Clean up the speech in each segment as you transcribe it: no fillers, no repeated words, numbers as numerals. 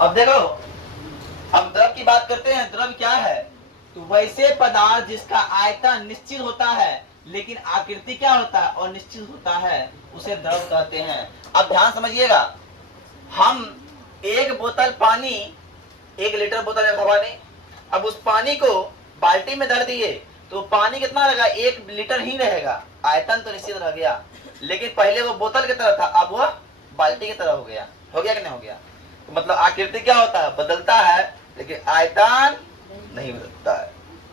अब देखो, हम द्रव की बात करते हैं। द्रव क्या है? तो वैसे पदार्थ जिसका आयतन निश्चित होता है लेकिन आकृति क्या होता है? अनिश्चित होता है, उसे द्रव कहते हैं। अब ध्यान समझिएगा, हम एक बोतल पानी, 1 लीटर बोतल है पानी, अब उस पानी को बाल्टी में धर दिए तो पानी कितना रहेगा? 1 लीटर ही रहेगा। आयतन तो निश्चित रह गया, लेकिन पहले वो बोतल की तरह था, अब वो बाल्टी की तरह हो गया। हो गया कि नहीं हो गया? तो मतलब आकृति क्या होता है? बदलता है, लेकिन आयतन नहीं बदलता है।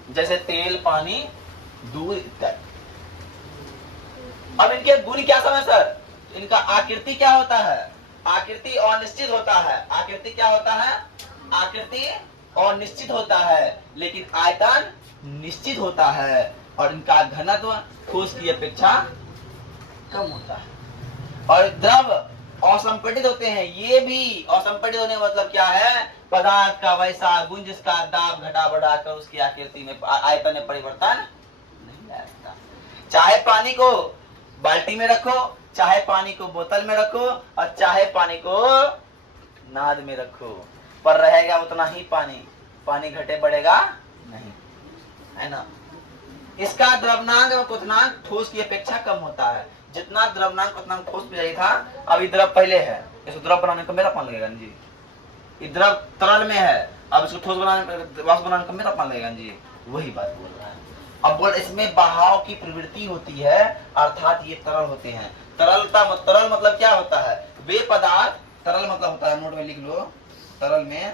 जैसे तेल, पानी, दूध इत्यादि। अब इनके गुण क्या समझ सर? इनका आकृति क्या होता है? आकृति अनिश्चित होता है। आकृति क्या होता है? आकृति अनिश्चित होता है, लेकिन आयतन निश्चित होता है। और इनका घनत्व ठोस की अपेक्षा कम होता है। और द्रव असंपटित होते हैं। ये भी असंपटित होने का मतलब क्या है? पदार्थ का वैसा गुण जिसका दाब घटा बढ़ाकर उसकी आकृति में, आयतन में परिवर्तन नहीं ला सकता। चाहे पानी को बाल्टी में रखो, चाहे पानी को बोतल में रखो, और चाहे पानी को नाद में रखो, पर रहेगा उतना ही पानी। पानी घटे बढ़ेगा नहीं, है ना? इसका द्रव्यनांक एवं क्वथनांक ठोस की अपेक्षा कम होता है। जितना द्रव्यनांक क्वथनांक ठोस पे चाहिए था, अभी द्रव पहले है, इसको द्रव बनाने का मेरा पान लगेगा जी। ये द्रव तरल में है, अब इसको ठोस बनाने, वाष्प बनाने का मेरा पान लगेगा जी। वही बात बोल रहा है। अब बोल, इसमें बहाव की प्रवृत्ति होती है, अर्थात ये तरल होते हैं। तरल मतलब क्या होता है? वे पदार्थ, तरल मतलब होता है, नोट में लिख लो, तरल में,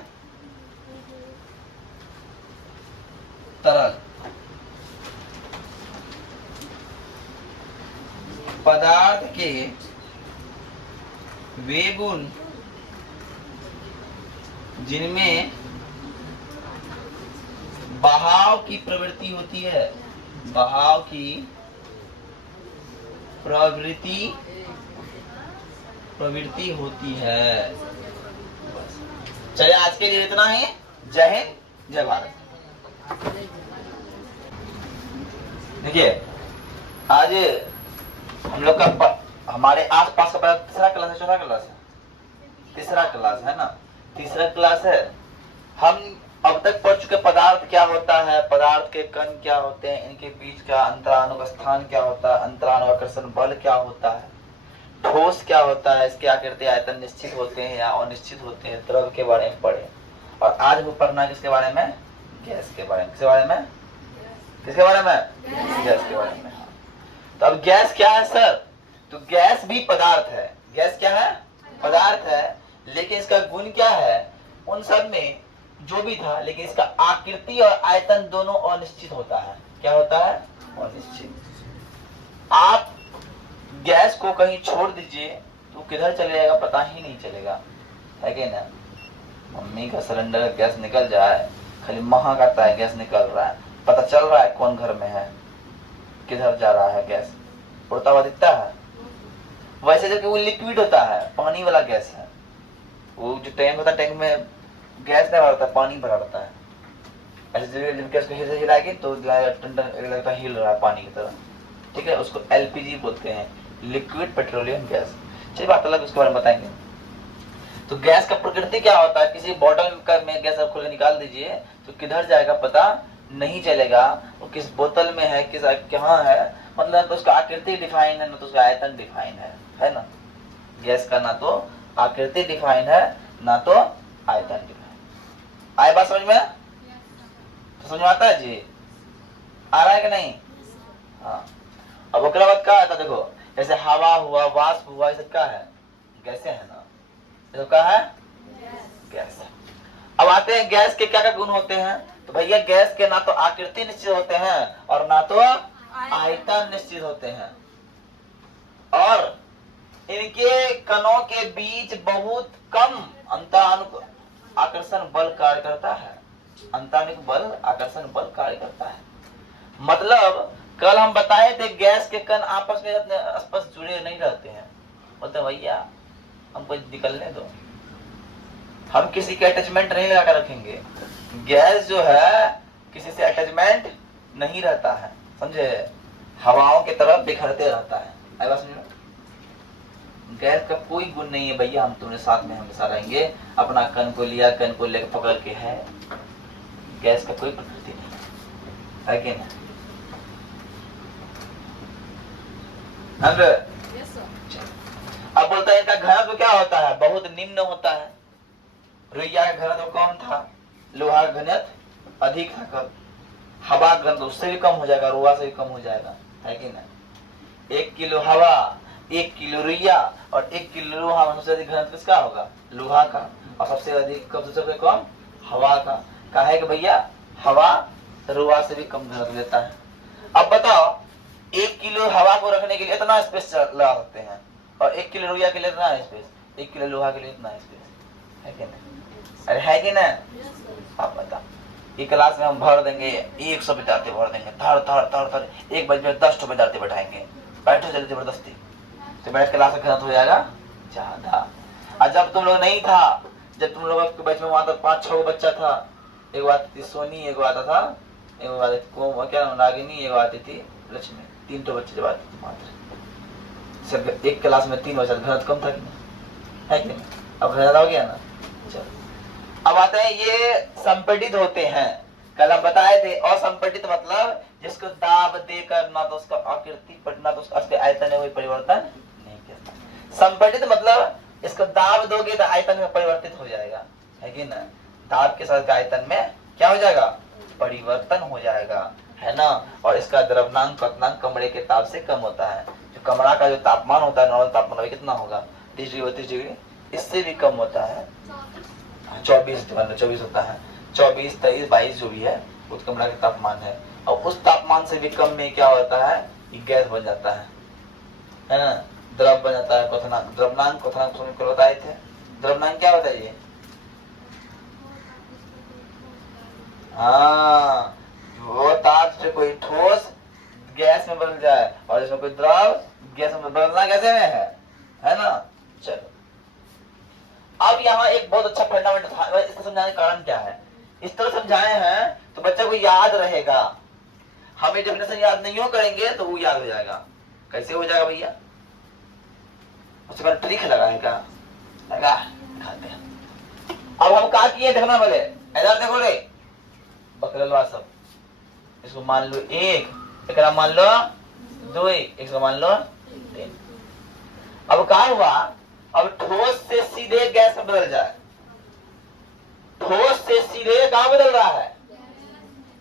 तरल पदार्थ के वे गुण जिनमें बहाव की प्रवृत्ति होती है। बहाव की प्रवृत्ति होती है। चलिए, आज के लिए इतना ही। जय हिंद, जय भारत। देखिए, आज हम लोग का, हमारे आसपास का तीसरा क्लास है, चौथा क्लास है? तीसरा क्लास है ना? तीसरा क्लास है। हम अब तक पढ़ चुके पदार्थ क्या होता है, पदार्थ के कण क्या होते हैं, इनके बीच का अंतराणु स्थान क्या होता है, अंतराणु आकर्षण बल क्या होता है, ठोस क्या होता है, इसके आकृति आयतन निश्चित होते हैं या अनिश्चित होते हैं, द्रव के बारे में पढ़े। और आज वो पढ़ना किसके बारे में? गैस के बारे में। किसके बारे में? किसके बारे में? गैस के बारे में। तो अब गैस क्या है सर? तो गैस भी पदार्थ है। गैस क्या है? पदार्थ है, लेकिन इसका गुण क्या है? उन सब में जो भी था, लेकिन इसका आकृति और आयतन दोनों अनिश्चित होता है। क्या होता है? अनिश्चित। आप गैस को कहीं छोड़ दीजिए तो किधर चले जाएगा पता ही नहीं चलेगा, है कि ना? मम्मी का सिलेंडर गैस निकल जाए, खाली महा करता है गैस निकल रहा है, पता चल रहा है कौन घर में है, किधर जा रहा है गैस, उड़ता हुआ दिखता है। वैसे जो कि वो लिक्विड होता है, पानी वाला गैस है, वो जो टैंक होता है, टैंक में गैस नहीं भरा होता, पानी भरा होता है। ऐसे गैस को हिलाएगी तो लगता हिल रहा है पानी की तरह, ठीक है? उसको एलपीजी बोलते हैं, लिक्विड पेट्रोलियम गैस। चलिए बात अलग, उसके बारे में बताएंगे। तो गैस का प्रकृति क्या होता है? किसी बॉटल में गैस आप खोल के निकाल दीजिए तो किधर जाएगा पता नहीं चलेगा, वो किस बोतल में है, किस कहाँ है, मतलब तो उसका आकृति डिफाइन है, ना तो उसका आयतन डिफाइन है ना? गैस का ना तो आकृति डिफाइन है, ना तो आयतन डिफाइन। आए बात समझ में? तो समझ में आता है जी? आ रहा है कि नहीं? हाँ। अब ओकरा बाद क्या आता, देखो, जैसे हवा हुआ, वाष्प हुआ, ये सब क्या है? गैसे है ना? ये क्या है? गैस है। अब आते हैं गैस के क्या क्या गुण होते हैं। तो भैया, गैस के ना तो आकृति निश्चित होते हैं और ना तो आयतन निश्चित होते हैं, और इनके कणों के बीच बहुत कम अंतराणु आकर्षण बल कार्य करता है। अंतराणु बल, आकर्षण बल कार्य करता है। मतलब कल हम बताए थे गैस के कण आपस में स्पष्ट जुड़े नहीं रहते हैं। बोलते भैया हमको निकलने दो, हम किसी के अटैचमेंट नहीं लगा रखेंगे। गैस जो है किसी से अटैचमेंट नहीं रहता है, समझे? हवाओं की तरफ बिखरते रहता है। गैस का कोई गुण नहीं है भैया, हम तुम्हारे साथ में हमेशा रहेंगे। अपना कन को लिया, कन को लेकर पकड़ के है, गैस का कोई प्रकृति नहीं है कि नहीं? अब बोलता है इनका घनत्व क्या होता है, बहुत निम्न होता है। रुइया का घनत्व कम था, लोहा का घनत्व अधिक था। कब हवा का घनत्व उससे भी कम हो जाएगा, रुआ से भी कम हो जाएगा, है कि नहीं? 1 किलो हवा, 1 किलो रुइया और 1 किलो लोहा में सबसे अधिक घनत्व किसका होगा? लोहा का। और सबसे अधिक कब सबसे कम? हवा का। कहा है कि भैया हवा रुआ से भी कम घनत्व लेता है। अब बताओ 1 किलो हवा को रखने के लिए इतना स्पेस लगा सकते हैं और 1 किलो रुइया के लिए इतना स्पेस, 1 किलो लोहा के लिए इतना स्पेस, है कि नहीं? अरे है कि नहीं? आप बता, ये क्लास में हम भर देंगे 100 विद्यार्थी भर देंगे, धर धर धर धर, एक बज में 10 विद्यार्थी बैठाएंगे, बैठो जल्दी जबरदस्ती, तो बैठ क्लास का घनत्व हो जाएगा ज्यादा। और जब तुम लोग नहीं था, जब तुम लोग के बैच में वहां तक 5-6 बच्चा था, एक बात थी सोनी, एक आता था, एक बात को क्या नागिनी, एक आती थी लक्ष्मी, 3 तो बच्चे जब आते थे मात्र। सिर्फ एक क्लास में 3 बच्चा, घनत्व कम था कि नहीं? है कि नहीं? अब घनत्व हो गया ना। चलो अब आते हैं ये संपीड़ित होते हैं। कल हम बताए थे असंपीड़ित मतलब जिसको दाब देकर ना तो उसका आकृति ना तो उसके आयतन में कोई परिवर्तन नहीं करता। संपीड़ित मतलब इसको दाब दोगे तो आयतन में परिवर्तित हो जाएगा, है कि ना? दाब के साथ आयतन में क्या हो जाएगा? परिवर्तन हो जाएगा, है ना? और इसका द्रव्यनांक क्वथनांक कमरे के ताप से कम होता है। जो कमरा का जो तापमान होता है, नॉर्मल तापमान कितना होगा? 30 डिग्री 32 डिग्री, इससे भी कम होता है। 24 होता है, 24 23 22 जो भी है उस कमरा का तापमान है। और उस तापमान से भी कम में क्या होता है? ये गैस बन जाता है ना? द्रव बन जाता है। क्वथनांक द्रव्यनांक क्वथनांक को बताए थे। द्रव्यनांक क्या होता है ये? हाँ, वो ताप से कोई ठोस गैस में बदल जाए और जिसमें कोई द्रव गैस में बदलना कैसे में है ना? चलो अब यहाँ एक बहुत अच्छा फंडामेंट था, इसको समझाने का कारण क्या है? इस तरह समझाए हैं तो बच्चे को याद रहेगा। हमें डेफिनेशन याद नहीं हो करेंगे तो वो याद हो जाएगा। कैसे हो जाएगा भैया? उसके बाद ट्रिक लगाएगा, लगा दिखाते हैं। अब हम कहा किए देखना बोले, इधर देखो रे बकरलवा सब, इसको मान लो 1, एक मान लो 2, इसको मान लो 3। अब कहा हुआ, अब ठोस से सीधे गैस में बदल जाए। ठोस से सीधे कहां बदल रहा है?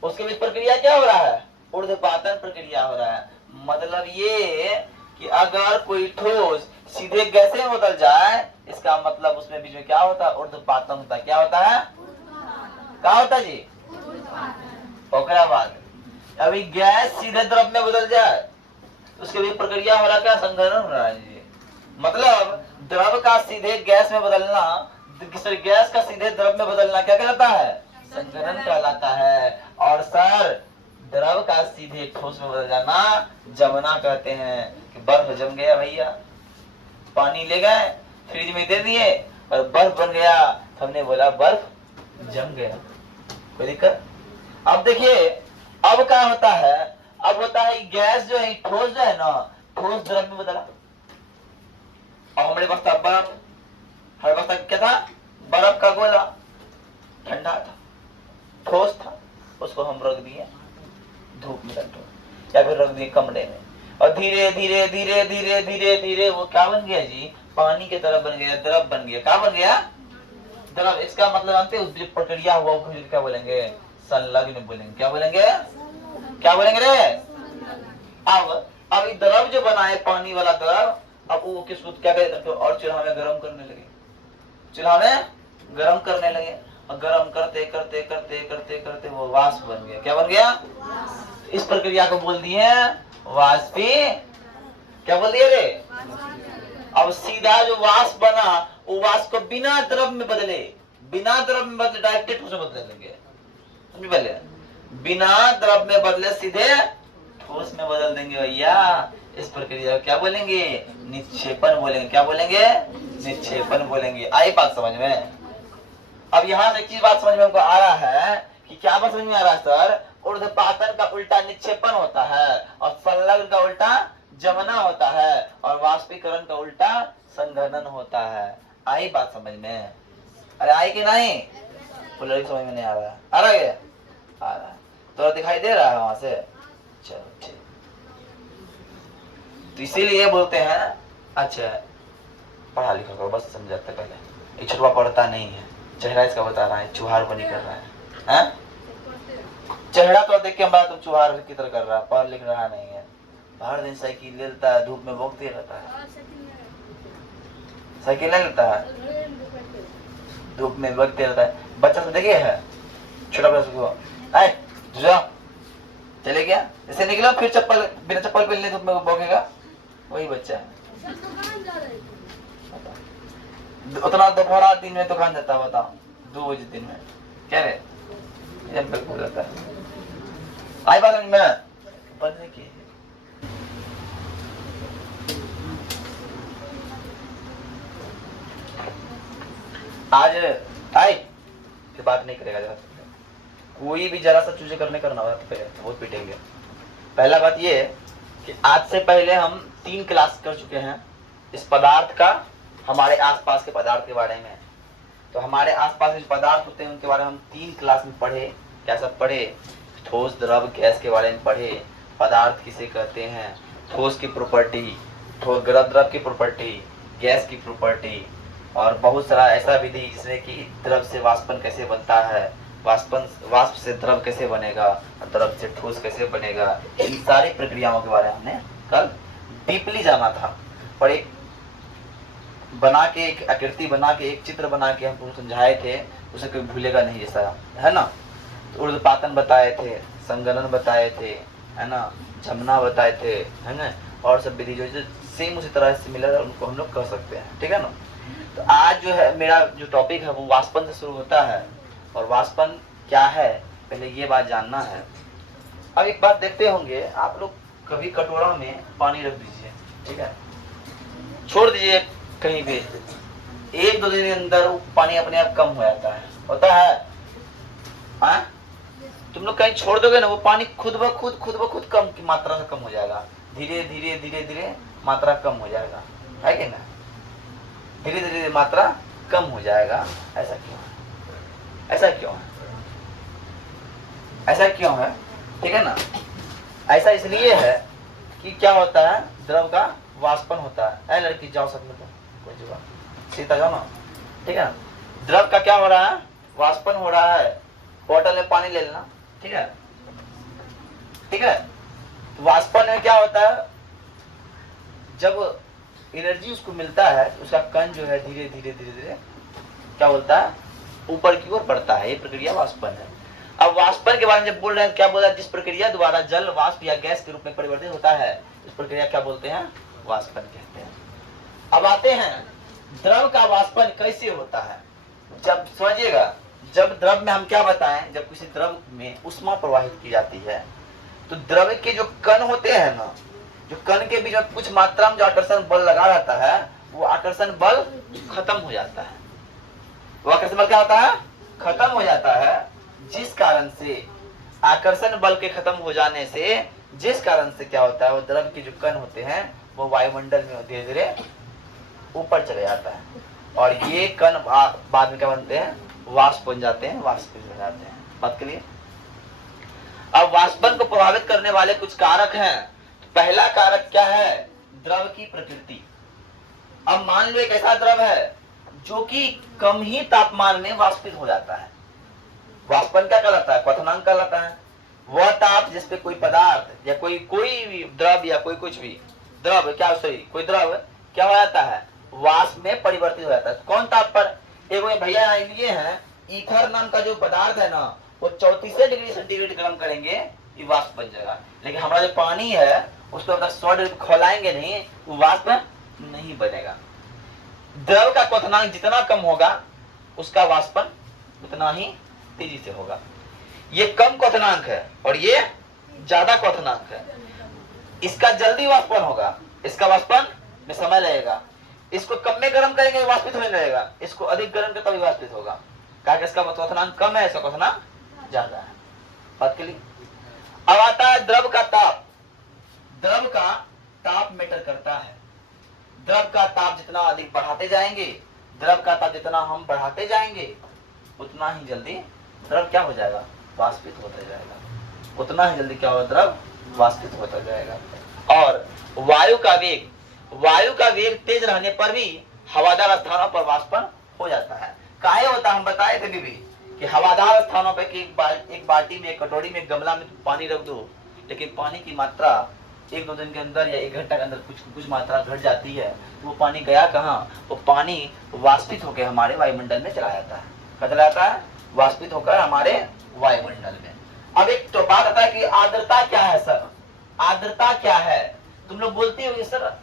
उसके बीच प्रक्रिया क्या हो रहा है? ऊर्ध्वपातन प्रक्रिया हो रहा है। मतलब ये कि अगर कोई ठोस सीधे गैस में बदल जाए, इसका मतलब उसमें बीच में क्या होता है? ऊर्ध्वपातन होता है। क्या होता है? क्या होता है जी? ओकरा बाद अभी गैस सीधे द्रव में बदल जाए, उसके लिए प्रक्रिया हो रहा, क्या संघनन हो रहा है जी। मतलब द्रव का सीधे गैस में बदलना, गैस का सीधे द्रव में बदलना क्या कहलाता है? संघनन कहलाता है। और सर द्रव का सीधे ठोस में बदल जाना जमना कहते हैं। कि बर्फ जम गया भैया, पानी ले गए फ्रिज में दे दिए और बर्फ बन गया, हमने बोला बर्फ जम गया, कोई दिक्कत? अब देखिए अब क्या होता है? अब होता है गैस जो है ठोस जो है ना, ठोस द्रव में बदला। और हमारे पास था बर्फ, हमारे पास क्या था? बर्फ का गोला, ठंडा था, ठोस था, उसको हम रख दिए धूप में या फिर रख दिए कमरे में, और धीरे धीरे धीरे धीरे धीरे धीरे वो क्या बन गया जी? पानी की तरह बन गया, द्रव बन गया। क्या बन गया? द्रव। इसका मतलब जानते हैं प्रक्रिया हुआ क्या बोलेंगे? संलग्न बोलेंगे। क्या बोलेंगे? क्या बोलेंगे रे? अब द्रव जो बना है पानी वाला द्रव, अब वो किसको क्या कहते? और चूल्हा में गर्म करने लगे, चूल्हा में गर्म करने लगे, और गर्म करते करते करते करते करते वो वाष्प बन गया। क्या बन गया? इस प्रक्रिया को बोल दिए वाष्पी, क्या बोल दिए रे? अब सीधा जो वाष्प बना, वो वाष्प को बिना द्रव में बदले, बिना द्रव में बदले डायरेक्ट ठोस में बदलने लगे। समझ पहले, बिना द्रव में बदले सीधे ठोस में बदल देंगे भैया। इस प्रक्रिया को क्या बोलेंगे? निक्षेपण बोलेंगे। क्या बोलेंगे? निक्षेपण बोलेंगे। आई बात समझ में? अब यहाँ से एक चीज बात समझ में हमको आ रहा है कि क्या बात समझ में आ रहा है सर? ऊर्ध्वपातन का उल्टा निक्षेपण होता है और संलग्न का उल्टा जमना होता है और वाष्पीकरण का उल्टा संघनन होता है। आई बात समझ में? अरे आई कि नहीं? बोलो समझ में नहीं आ रहा है? आ रहा है? आ रहा है तो दिखाई दे रहा है वहां से? चलो ठीक। तो इसीलिए बोलते हैं अच्छा पढ़ा लिखा करो, बस समझाते पहले। ये छोटवा पढ़ता नहीं है, चेहरा इसका बता रहा है, चुहार बनी कर रहा है? चेहरा तो देख के हमारा तुम चुहार की तरह कर रहा है, पढ़ लिख रहा नहीं है। हर दिन साइकिल ले लेता है, धूप में भोगते रहता है। साइकिल ले लेता है, धूप में भोगते रहता है। बच्चा तो देखिए है, छोटा बच्चा को जाओ चले गया, ऐसे निकला फिर चप्पल बिना चप्पल पहनने धूप में भोगेगा, वही बच्चा है। उतना दोपहर दिन में दुकान जाता है, बताओ 2 बजे दिन में क्या रे बिल्कुल रहता है। आई बात में पढ़ने की आज आई फिर बात नहीं करेगा जरा, कोई भी जरा सा चूजे करने करना हो तो बहुत पीटेंगे। पहला बात ये कि आज से पहले हम 3 क्लास कर चुके हैं इस पदार्थ का, हमारे आसपास के पदार्थ के बारे में। तो हमारे आसपास जो पदार्थ होते हैं उनके बारे में हम 3 क्लास में पढ़े। क्या सब पढ़े? ठोस, द्रव, गैस के बारे में पढ़े। पदार्थ किसे कहते हैं, ठोस की प्रॉपर्टी, द्रव की प्रॉपर्टी, गैस की प्रॉपर्टी, और बहुत सारा ऐसा विधि जिसमें कि द्रव से वाष्पन कैसे बनता है, वाष्प से द्रव कैसे बनेगा, द्रव से ठोस कैसे बनेगा। इन सारी प्रक्रियाओं के बारे में हमने कल डीपली जाना था। और एक बना के, एक आकृति बना के, एक चित्र बना के हमको समझाए थे, उसे कोई भूलेगा नहीं ऐसा, है ना। तो ऊर्ध्वपातन बताए थे, संगलन बताए थे, है ना, जमना बताए थे, है ना, और सब विधि जो सेम उसी तरह से मिला उनको हम लोग कर सकते हैं, ठीक है ना। तो आज जो है मेरा जो टॉपिक है वो वाष्पन से शुरू होता है। और वाष्पन क्या है पहले ये बात जानना है। अब एक बात देखते होंगे आप लोग, कभी कटोरा में पानी रख दीजिए, ठीक है, छोड़ दीजिए कहीं भी, 1-2 दिन के अंदर पानी अपने आप कम हो जाता है, होता है? हाँ, तुम लोग कहीं छोड़ दोगे ना, वो पानी खुद ब खुद कम की मात्रा से कम हो जाएगा। धीरे धीरे धीरे धीरे मात्रा कम हो जाएगा, है कि ना? धीरे धीरे मात्रा कम हो जाएगा। ऐसा क्यों है? ऐसा क्यों है? ऐसा क्यों है? ठीक है ना। ऐसा इसलिए है कि क्या होता है, द्रव का वाष्पन होता है। ऐ लड़की जाओ सब में, कोई जवाब सीता जाओ ना, ठीक है। द्रव का क्या हो रहा है, वाष्पन हो रहा है। बोतल में पानी ले लेना, ठीक है, ठीक है। वाष्पन में क्या होता है, जब एनर्जी उसको मिलता है तो उसका कण जो है धीरे धीरे धीरे धीरे क्या बोलता है, ऊपर की ओर बढ़ता है। ये प्रक्रिया वाष्पन है। अब वाष्पन के बारे में जब बोल रहे हैं, क्या बोल रहा है, जिस प्रक्रिया द्वारा जल वाष्प या गैस के रूप में परिवर्तित होता है, इस प्रक्रिया क्या बोलते हैं, वाष्पन कहते हैं। अब आते हैं द्रव का वाष्पन कैसे होता है। जब समझिएगा, जब द्रव में हम क्या बताएं, जब किसी द्रव में उष्मा प्रवाहित की जाती है तो द्रव के जो कण होते हैं ना, जो कण के बीच में कुछ मात्रा में जो आकर्षण बल लगा रहता है, वो आकर्षण बल खत्म हो जाता है। वो आकर्षण बल क्या होता है, खत्म हो जाता है। जिस कारण से आकर्षण बल के खत्म हो जाने से, जिस कारण से क्या होता है, वो द्रव के जो कण होते हैं वो वायुमंडल में धीरे धीरे ऊपर चले जाता है। और ये कण बाद में क्या बनते हैं, वाष्प बन जाते हैं, वाष्पित हो जाते हैं। बात के लिए अब वाष्पन को प्रभावित करने वाले कुछ कारक हैं। पहला कारक क्या है, द्रव की प्रकृति। अब मान लो एक ऐसा द्रव है जो कि कम ही तापमान में वाष्पित हो जाता है। वाष्पन क्या कहलाता है, क्वथनांक कहलाता है। वह ताप जिसपे कोई पदार्थ या कोई भी द्रव या कोई कुछ भी द्रव क्या कोई द्रव क्या हो जाता है, वाष्प में परिवर्तित हो जाता है। कौन ताप पर, एक भैया ये है, ईथर नाम का जो पदार्थ है ना, वो 34 डिग्री सेंटीग्रेड गर्म करेंगे, ये वाष्प बन जाएगा। लेकिन हमारा जो पानी है उसको अगर 100 डिग्री खोलाएंगे नहीं, वो वाष्प नहीं बनेगा। द्रव का क्वथनांक जितना कम होगा उसका वाष्पन उतना ही तेजी से होगा। ये कम क्वथनांक है और ये ज्यादा क्वथनांक है। इसका जल्दी वाष्पन होगा, इसका वाष्पन में समय लगेगा। इसको कम में गर्म करेंगे वाष्पित होने लगेगा, इसको अधिक गर्म करके तभी वाष्पित होगा। कारण इसका क्वथनांक कम है, इसका क्वथनांक ज्यादा है। बात के लिए अब आता है द्रव का ताप। द्रव का ताप मैटर करता है। द्रव का ताप जितना अधिक बढ़ाते जाएंगे, द्रव का ताप जितना हम बढ़ाते जाएंगे, उतना ही जल्दी द्रव क्या हो जाएगा, वाष्पित होता जाएगा। उतना ही जल्दी क्या होगा, द्रव वाष्पित होता जाएगा। और वायु का वेग तेज रहने पर भी हवादार स्थानों पर वाष्पन हो जाता है। काहे होता, हम बताए थे भी कि हवादार स्थानों पर एक बाल्टी में, एक कटोरी में, एक गमला में पानी रख दो, लेकिन पानी की मात्रा 1-2 दिन के अंदर या 1 घंटा के अंदर कुछ मात्रा घट जाती है, तो वो पानी गया कहाँ, वो पानी वाष्पित होकर हमारे वायुमंडल में चला जाता है। क्या चला जाता है, वाष्पित होकर हमारे वायुमंडल में। अब एक तो बात आता है कि आर्द्रता क्या है सर, आर्द्रता क्या है। तुम लोग बोलते हो सर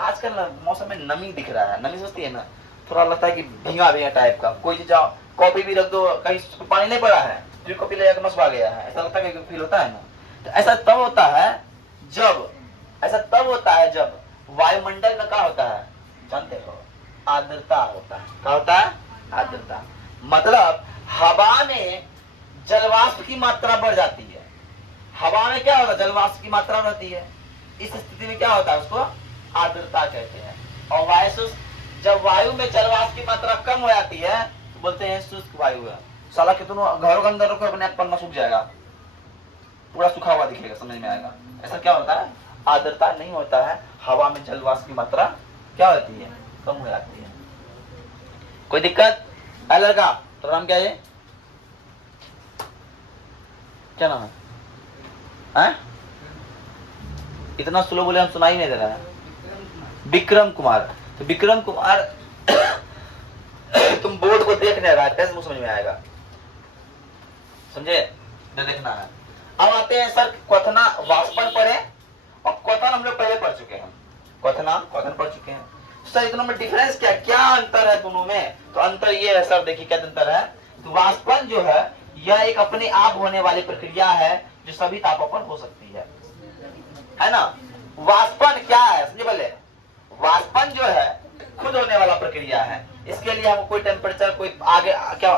आजकल मौसम में नमी दिख रहा है, नमी सोचती है ना, थोड़ा लगता है कि भींगा भींगा टाइप का। कोई चीज कॉफी भी रख दो, कहीं पानी नहीं पड़ा है, जो कॉफी ले जाकर मसवा गया है, ऐसा लगता है कि फील होता है ना। तो ऐसा तब होता है जब वायुमंडल में क्या होता है, जानते हो, आर्द्रता होता है। क्या होता है, आर्द्रता। मतलब हवा में जलवाष्प की मात्रा बढ़ जाती है। हवा में क्या होता है, जलवाष्प की मात्रा बढ़ती है। इस स्थिति में क्या होता है, उसको आर्द्रता कहते हैं। और जब वायु में जलवाष्प की मात्रा कम हो जाती है तो बोलते हैं शुष्क वायु है। साला कितनों घरों के अंदर रखो, अपने आप पन्ना सूख जाएगा, पूरा सूखा हुआ दिखेगा, समझ में आएगा। ऐसा क्या होता है, आर्द्रता नहीं होता है, हवा में जलवाष्प की मात्रा क्या होती है, कम हो जाती है। कोई दिक्कत है लड़का, तो नाम क्या है, क्या नाम है? इतना स्लो बोले हम सुनाई नहीं दे रहा है। विक्रम कुमार। तो विक्रम कुमार तुम बोर्ड को देख नहीं रहा है, कैसे समझ में आएगा, समझे, देखना है। अब आते हैं सर क्वथना वाष्पन पर है, और क्वथन हम लोग पहले पढ़ चुके हैं, क्वथन पढ़ चुके हैं। सर इतना में डिफरेंस क्या अंतर है दोनों में? तो अंतर ये है सर, देखिए क्या अंतर है। तो वाष्पन जो है यह एक अपने आप होने वाली प्रक्रिया है जो सभी तापों पर हो सकती है ना। वाष्पन क्या है समझे पहले, वाष्पन जो है खुद होने वाला प्रक्रिया है। इसके लिए हमको कोई टेम्परेचर, कोई आगे क्या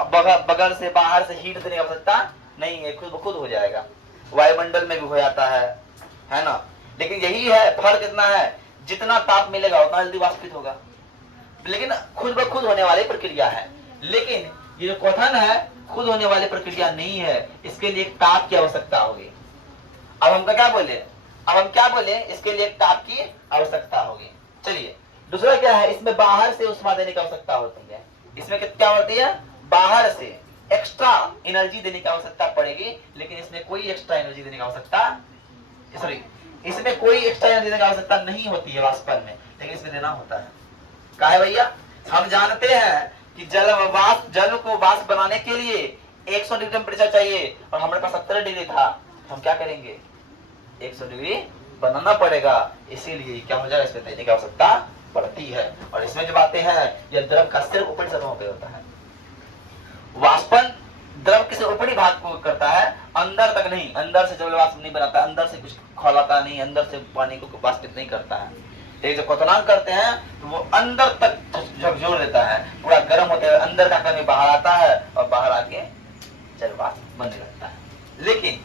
बगल से बाहर से हीट देने की आवश्यकता नहीं है, खुद हो जाएगा। वायुमंडल में भी हो जाता है ना। लेकिन यही है फर्क, इतना है जितना ताप मिलेगा उतना जल्दी वाष्पित होगा, लेकिन खुद ब खुद होने वाली प्रक्रिया है। लेकिन ये जो क्वथन है खुद होने वाली प्रक्रिया नहीं है, इसके लिए एक ताप की आवश्यकता होगी। अब हम क्या बोले, इसके लिए एक ताप की आवश्यकता होगी। चलिए दूसरा क्या है, इसमें बाहर से उष्मा देने की आवश्यकता होती है। इसमें क्या होती है, बाहर से एक्स्ट्रा एनर्जी देने की आवश्यकता पड़ेगी, लेकिन इसमें कोई एक्स्ट्रा एनर्जी देने की आवश्यकता, इसमें कोई एक्स्ट्रा एनर्जी देने की आवश्यकता नहीं होती है वाष्पन में, लेकिन इसमें देना होता है। क्या है भैया, हम जानते हैं कि जल को वाष्प बनाने के लिए 100 डिग्री टेम्परेचर चाहिए, और हमारे पास 70 डिग्री था, तो हम क्या करेंगे, 100 डिग्री बनाना पड़ेगा। इसीलिए क्या हो जाएगा, इसमें देने की आवश्यकता पड़ती है। और इसमें जब आते हैं, यह द्रव का सिर्फ ऊपरी सतहों पे होता है। वाष्पन द्रव के सिर्फ ऊपरी भाग को करता है, अंदर तक नहीं, अंदर से जल वाष्प नहीं बनाता, अंदर से कुछ खौलाता नहीं, अंदर से पानी को वाष्पित नहीं करता है। एक जब क्वथनांक करते हैं तो वो अंदर तक झकझोर देता है, पूरा गर्म होते हुए अंदर का गर्मी बाहर आता है, और बाहर आके जल वाष्प बनने लगता है। लेकिन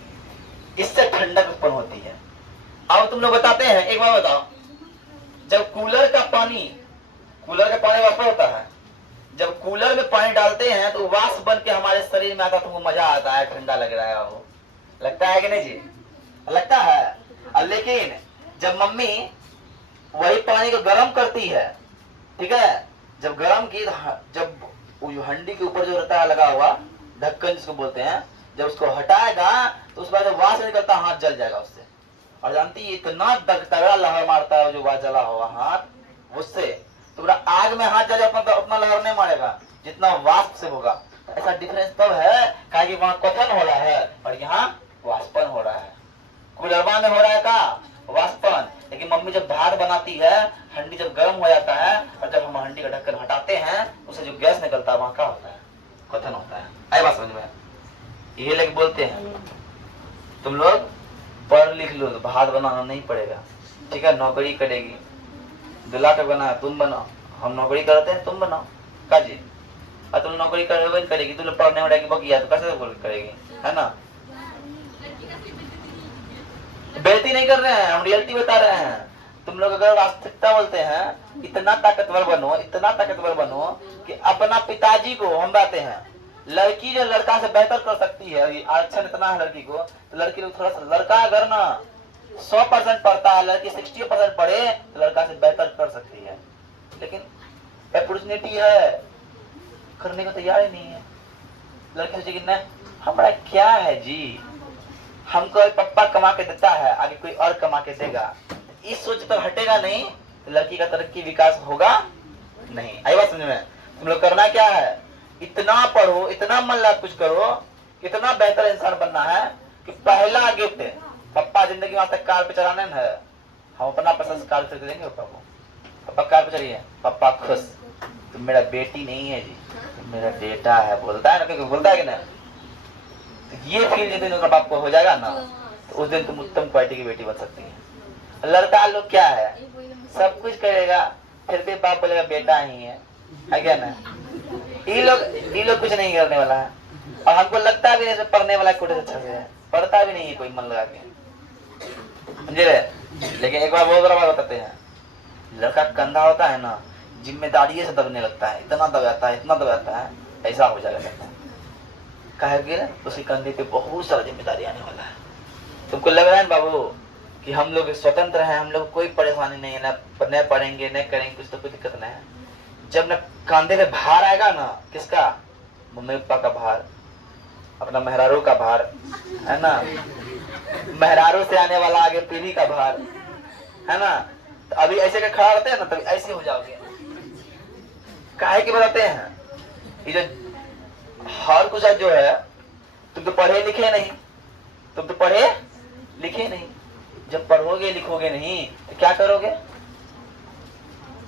इससे ठंडक उत्पन्न होती है। अब तुम लोग बताते हैं, एक बार बताओ, जब कूलर का पानी वाष्प होता है, जब कूलर में पानी डालते हैं तो वाष्प बन के हमारे शरीर में आता, तुमको मजा आता है, ठंडा लग रहा है, वो लगता है कि नहीं जी, लगता है। लेकिन जब मम्मी वही पानी को गर्म करती है, ठीक है, जब गर्म की, जब हंडी के ऊपर जो रहता है लगा हुआ ढक्कन जिसको बोलते हैं, जब उसको हटाएगा तो उसके बाद जब वाष्प निकलता है, हाथ जल जाएगा उससे। और जानती है इतना तगड़ा लहर मारता है जो जला हुआ हाथ, उससे तो आग में हाथ जल उतना लहर नहीं मारेगा जितना वाष्प से होगा। ऐसा डिफरेंस तब है कि वहां क्वथन हो रहा है और यहाँ वाष्पन हो रहा है। कूलरवा में हो रहा है का वाष्पन, लेकिन मम्मी जब भात बनाती है, हंडी जब गर्म हो जाता है, और जब हम हंडी का ढक्कन हटाते हैं, उससे जो गैस निकलता है वहां क्या होता है, क्वथन होता है। आई बात समझ में? ये लोग बोलते हैं तुम लोग पढ़ लिख लो तो भात बनाना नहीं पड़ेगा, ठीक है, नौकरी करेगी, दुला का बना तुम बनाओ, हम नौकरी करते हैं तुम बनाओ का जी। और तुम नौकरी करेगी, तुम पढ़ने में रहेगी बकिया, तो कैसे करेगी, है ना। बेइज्जती नहीं कर रहे हैं, हम रियलिटी बता रहे हैं। तुम लोग अगर वास्तविकता बोलते हैं, इतना ताकतवर बनो, इतना ताकतवर बनो कि अपना पिताजी को, हम बातें हैं, लड़की जो लड़का से बेहतर कर सकती है, ये आरक्षण इतना है लड़की को, तो लड़की लोग थोड़ा सा, लड़का अगर ना 100% पढ़ता है, लड़की 60% पढ़े तो लड़का से बेहतर कर सकती है, लेकिन अपॉर्चुनिटी है, करने को तैयार ही नहीं है। लड़की सोचेगी नहीं, हमारा क्या है जी, हमको पप्पा कमा के देता है, आगे कोई और कमा के देगा, इस सोच तक हटेगा नहीं तो लड़की का तरक्की विकास होगा नहीं। आई बात समझ में? तुम लोग करना क्या है, इतना पढ़ो, इतना मन लगा कुछ करो, इतना बेहतर इंसान बनना है कि पहला गिफ्ट पप्पा जिंदगी में आज तक कार पे चलाने है, हम अपना पैसा से कार खरीद देंगे पप्पा को। पप्पा कार पे चलिए, पप्पा खुश, तुम मेरा बेटी नहीं है जी, तुम मेरा बेटा है, बोलता है ना, क्योंकि बोलता है कि नहीं, तो ये फील जिस दिन बाप को हो जाएगा ना, तो उस दिन तुम उत्तम क्वालिटी की बेटी बन सकती है। लड़का लोग क्या है, सब कुछ करेगा, फिर भी बाप बोलेगा बेटा ही है क्या ना? ये लोग कुछ नहीं करने वाला है, और हमको लगता भी नहीं पढ़ने वाला कोई अच्छा से है, पढ़ता भी नहीं है कोई मन लगा के, समझे? लेकिन एक बार बहुत बड़ा बात बताते हैं, लड़का कंधा होता है ना, जिम्मेदारी से दबने लगता है, इतना दबाता है, इतना दबाता है, ऐसा हो जाएगा लगता है, कहेंगे उसके कंधे पे बहुत सारा जिम्मेदारी आने वाला है। तुमको लग रहा है बाबू कि हम लोग स्वतंत्र हैं, हम लोग कोई परेशानी नहीं है, न पढ़ेंगे न करेंगे कुछ, तो कोई दिक्कत नहीं है। जब न कांधे पे भार आएगा ना, किसका? मम्मी पापा का भार, अपना मेहरारू का भार है ना, मेहरारू से आने वाला आगे पीढ़ी का भार है ना, तो अभी ऐसे के खड़ा रहते हैं ना, तभी ऐसे हो जाओगे। काहे के बताते हैं, ये जो हर कुछ जो है, तुम तो पढ़े लिखे नहीं, तुम तो पढ़े लिखे नहीं, जब पढ़ोगे लिखोगे नहीं तो क्या करोगे?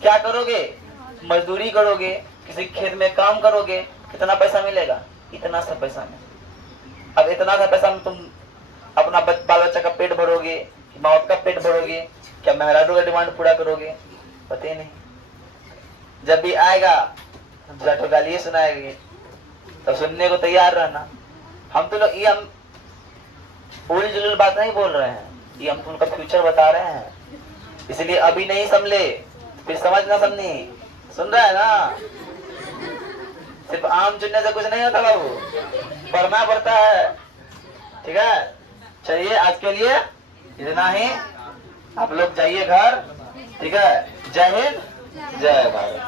क्या करोगे? मजदूरी करोगे, किसी खेत में काम करोगे, कितना पैसा मिलेगा? इतना सा पैसा में। अब इतना सा पैसा में तुम अपना बाल बच्चा का पेट भरोगे, माँ बाप का पेट भरोगे, क्या मेहरारू का डिमांड पूरा करोगे? पता ही नहीं। जब भी आएगा तो गालियां सुनाएगी, तो सुनने को तैयार रहना। हम तो लोग ये हम उल जुलूल बात नहीं बोल रहे हैं, ये हम उनका फ्यूचर बता रहे हैं, इसलिए अभी नहीं समझे फिर समझ ना समझी। सुन रहा है ना? सिर्फ आम चुनने से कुछ नहीं होता बाबू, पढ़ना पड़ता है। ठीक है, चलिए आज के लिए इतना ही, आप लोग जाइए घर। ठीक है, जय हिंद जय भारत।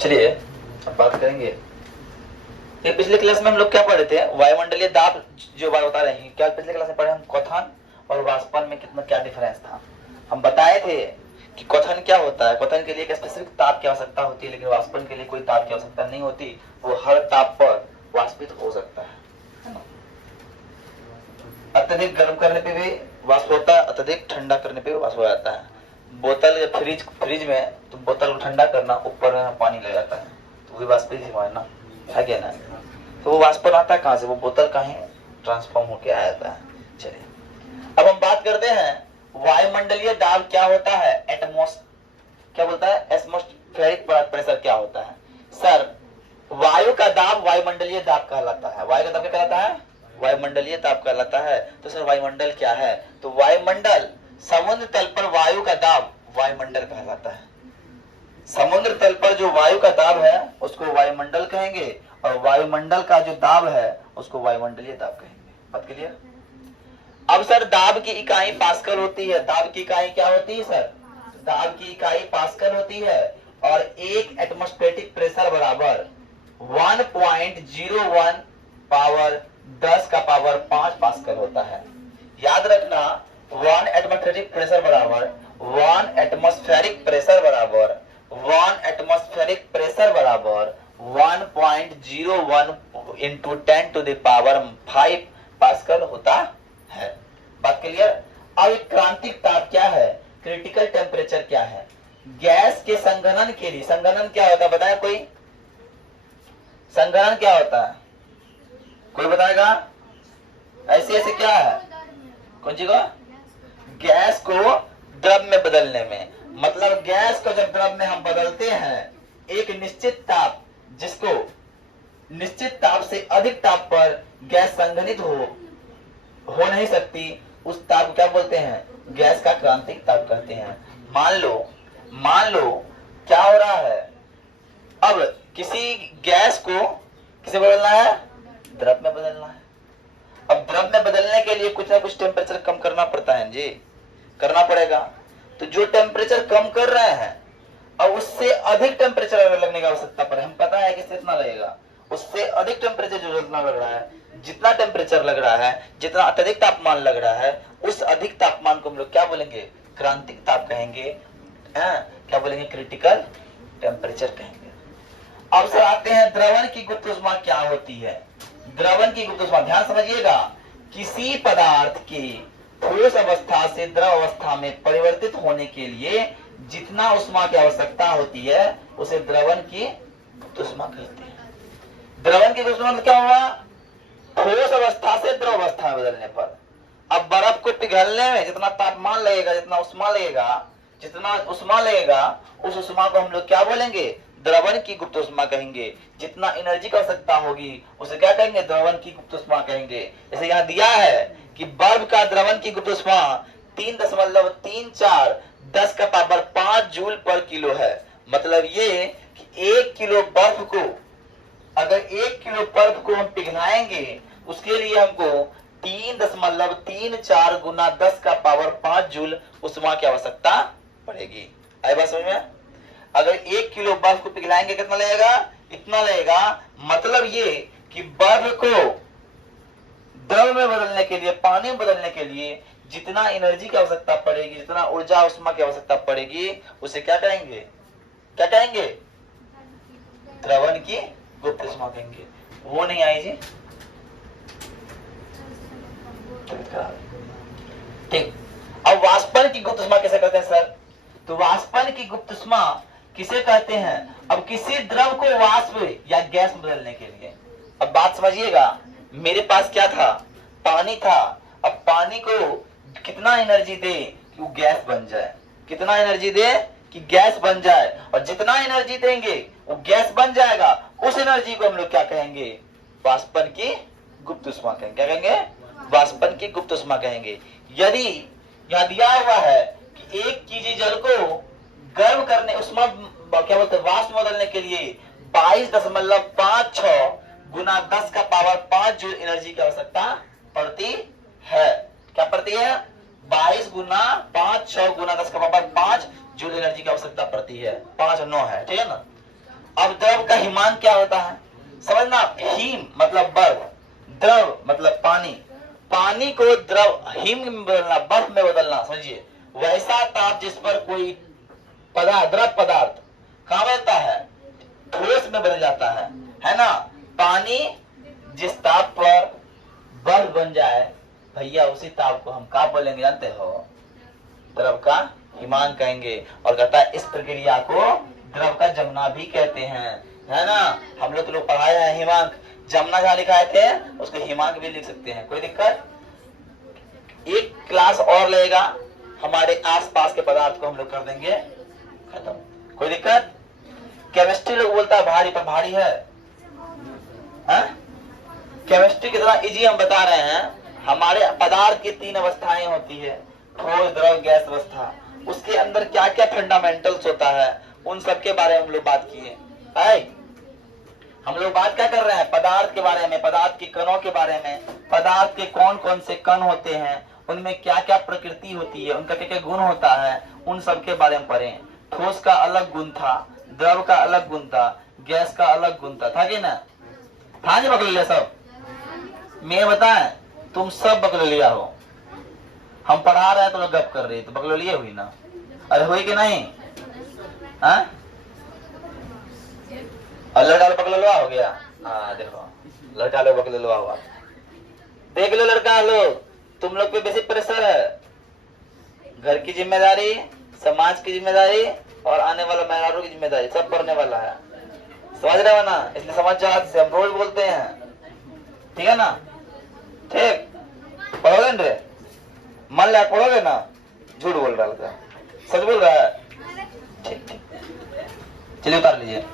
चलिए अब बात करेंगे, ये पिछले क्लास में हम लोग क्या पढ़े थे? वायुमंडलीय दाब जो बात बता रहे हैं, क्या पिछले क्लास में पढ़े हम? क्वथन और वाष्पन में कितना क्या डिफरेंस था? हम बताए थे कि क्वथन क्या होता है, क्वथन के लिए एक स्पेसिफिक ताप की आवश्यकता होती है, लेकिन वाष्पन के लिए कोई ताप की आवश्यकता नहीं होती, वो हर ताप पर वाष्पित हो सकता है। अत्यधिक गर्म करने पे भी वाष्प होता है, अत्यधिक ठंडा करने पे भी वाष्प हो जाता है। बोतल या फ्रिज में तो बोतल को ठंडा करना, ऊपर पानी लग जाता है, तो वो वाष्पित ही है ना, है क्या ना? तो वो वाष्पन आता है कहाँ से? वो बोतल कहीं ट्रांसफॉर्म होके आ जाता है। चलिए अब हम बात करते हैं वायुमंडलीय दाब क्या होता है। क्या बोलता है? एटमॉस्फेरिक प्रेशर क्या होता है? सर, वायु का दाब वायुमंडलीय दाब कहलाता है। वायु का दाब क्या कहलाता है? वायुमंडलीय दाब कहलाता है। तो सर वायुमंडल क्या है? तो वायुमंडल, समुद्र तल पर वायु का दाब वायुमंडल कहलाता है। समुद्र तल पर जो वायु का दाब है उसको वायुमंडल कहेंगे, और वायुमंडल का जो दाब है उसको वायुमंडलीय दाब कहेंगे। बात क्लियर? अब सर दाब की इकाई पास्कल होती है। दाब की इकाई क्या होती है सर? दाब की इकाई पास्कल होती है, और एक एटमॉस्फेरिक प्रेशर बराबर 1.01 पावर 10 का पावर 5 पास्कल होता है। याद रखना, 1 एटमॉस्फेरिक प्रेशर बराबर 1 एटमॉस्फेरिक प्रेशर बराबर 1 एटमॉस्फेरिक प्रेशर बराबर 1.01 into 10 to the power 5 pascal होता है। बात क्लियर? अब क्रांतिक ताप क्या है? क्रिटिकल टेम्परेचर क्या है? गैस के संघनन के लिए, संघनन क्या होता है बताया कोई? संघनन क्या होता है कोई बताएगा? ऐसे ऐसे क्या है? कौन सी को? गैस को द्रव में बदलने में, मतलब गैस को जब द्रव में हम बदलते हैं, एक निश्चित ताप, जिसको निश्चित ताप से अधिक ताप पर गैस संघनित हो, हो नहीं सकती, उस ताप को क्या बोलते हैं? गैस का क्रांतिक ताप कहते हैं। मान लो क्या हो रहा है, अब किसी गैस को किसे बदलना है? द्रव में बदलना है। अब द्रव में बदलने के लिए कुछ ना कुछ टेम्परेचर कम करना पड़ता है जी, करना पड़ेगा। तो जो टेम्परेचर कम कर रहे हैं, अब उससे अधिक टेम्परेचर अगर लगने की आवश्यकता पड़े, हम पता है कि कितना लगेगा, उससे अधिक टेम्परेचर जो जितना लग रहा है, जितना टेम्परेचर लग रहा है, जितना अत्यधिक तापमान लग रहा है, उस अधिक तापमान को हम लोग क्या बोलेंगे? क्रांतिक ताप कहेंगे। क्या बोलेंगे? क्रिटिकल टेम्परेचर कहेंगे। अब सर आते हैं द्रवण की गुप्त ऊष्मा क्या होती है। द्रवण की गुप्त ऊष्मा, ध्यान समझिएगा, किसी पदार्थ के ठोस अवस्था से द्रव अवस्था में परिवर्तित होने के लिए जितना ऊष्मा की आवश्यकता होती है उसे द्रवण की गुप्त ऊष्मा कहते हैं। द्रवण की गुप्त ऊष्मा क्या हुआ? ठोस अवस्था से द्रव अवस्था में बदलने पर। अब बर्फ को पिघलने में जितना तापमान लगेगा, जितना ऊष्मा लगेगा, उस ऊष्मा को हम लोग क्या बोलेंगे? द्रवण की गुप्त ऊष्मा कहेंगे। जितना एनर्जी की आवश्यकता होगी उसे क्या कहेंगे? द्रवण की गुप्त ऊष्मा कहेंगे। जैसे यहाँ दिया है कि बर्फ का द्रवण की गुप्त ऊष्मा 3.34 10 का पावर 5 जूल पर किलो है। मतलब ये कि 1 किलो बर्फ को, अगर 1 किलो बर्फ को हम पिघलाएंगे उसके लिए हमको 3.34 गुना 10 का पावर 5 जूल ऊष्मा की आवश्यकता पड़ेगी। आई बात समझ में? अगर 1 किलो बर्फ को पिघलाएंगे कितना लगेगा? इतना लगेगा। मतलब ये कि बर्फ को द्रव में बदलने के लिए, पानी में बदलने के लिए जितना एनर्जी की आवश्यकता पड़ेगी, जितना ऊर्जा ऊष्मा की आवश्यकता पड़ेगी, उसे क्या कहेंगे? क्या कहेंगे? द्रवण की गुप्त ऊष्मा कहेंगे। वो नहीं आई जी, ठीक। अब वाष्पन की गुप्त ऊष्मा कैसे कहते हैं सर? तो वाष्पन की गुप्त ऊष्मा किसे कहते हैं? अब किसी द्रव को वाष्प या गैस में बदलने के लिए। अब बात समझिएगा, मेरे पास क्या था? पानी था। अब पानी को कितना एनर्जी दे कि वो गैस बन जाए? कितना एनर्जी दे कि गैस बन जाए? और जितना एनर्जी देंगे वो गैस बन जाएगा। उस एनर्जी को हम लोग क्या कहेंगे? वाष्पन की गुप्त ऊष्मा कहेंगे। क्या कहेंगे? वाष्पन की गुप्त ऊष्मा कहेंगे। यदि यह दिया हुआ है कि 1 केजी जल को गर्म करने, ऊष्मा क्या बोलते हैं, वाष्प बदलने के लिए 22.56 गुना 10 का पावर 5 जूल एनर्जी की आवश्यकता पड़ती है। क्या पड़ती है? 22 गुना 5 गुना 10 का पावर 5 जूल एनर्जी की आवश्यकता पड़ती है। 5 और 9 है, ठीक है ना। अब द्रव का हिमांक क्या होता है समझना। हिम मतलब बर्फ, द्रव मतलब पानी। पानी को द्रव, हिम में बदलना, बर्फ में बदलना, समझिए। वैसा ताप जिस पर कोई द्रव पदार्थ कहां बदलता है? ठोस में बदल जाता है ना। पानी जिस ताप पर बर्फ बन जाए भैया, उसी ताप को हम क्या बोलेंगे जानते हो? द्रव का हिमांक कहेंगे। और कहता है इस प्रक्रिया को द्रव का जमना भी कहते हैं, है ना। हम लोग पढ़ाए हैं हिमांक, जमना जहां लिखाए थे उसको हिमांक भी लिख सकते हैं, कोई दिक्कत? एक क्लास और लगेगा, हमारे आसपास के पदार्थ को हम लोग कर देंगे खत्म, कोई दिक्कत? केमिस्ट्री लोग बोलता है भारी, पर भारी है? केमिस्ट्री कितना इजी हम बता रहे हैं। हमारे पदार्थ की 3 अवस्थाएं होती है, ठोस द्रव गैस अवस्था। उसके अंदर क्या क्या फंडामेंटल्स होता है उन सब के बारे में हम लोग बात किए। हम लोग बात क्या कर रहे हैं? पदार्थ के बारे में, पदार्थ के कणों के बारे में, पदार्थ के कौन कौन से कण होते हैं, उनमें क्या क्या प्रकृति होती है, उनका क्या क्या गुण होता है, उन सब के बारे में पढ़े। ठोस का अलग गुण था, द्रव का अलग गुण था, गैस का अलग गुण था कि ना? था जी बकल लिया सब? मैं बताएं, तुम सब बकल लिया हो। हम पढ़ा रहे हैं तो लोग गप कर रहे, तो बकल लिए हुई ना? अरे हुई कि नहीं? लड़का बकलवा हो गया। हाँ देखो, लड़का लोग बकलवा हुआ। देख लो लड़का लोग, तुम लोग पे बेसिक प्रेशर है। घर की जिम्मेदारी, समाज की जिम्मेदारी और आने वाला मेहरारू की जिम्मेदारी, सब पढ़ने वाला है। समझ रहे हो ना? इसलिए समाचार से हम रोज बोलते हैं, ठीक है ना? ठीक, पढ़ोगे ना? मन लगा पढ़ोगे ना? झूठ बोल रहा है, सच बोल रहा है? ठीक, चलिए उतार लीजिए।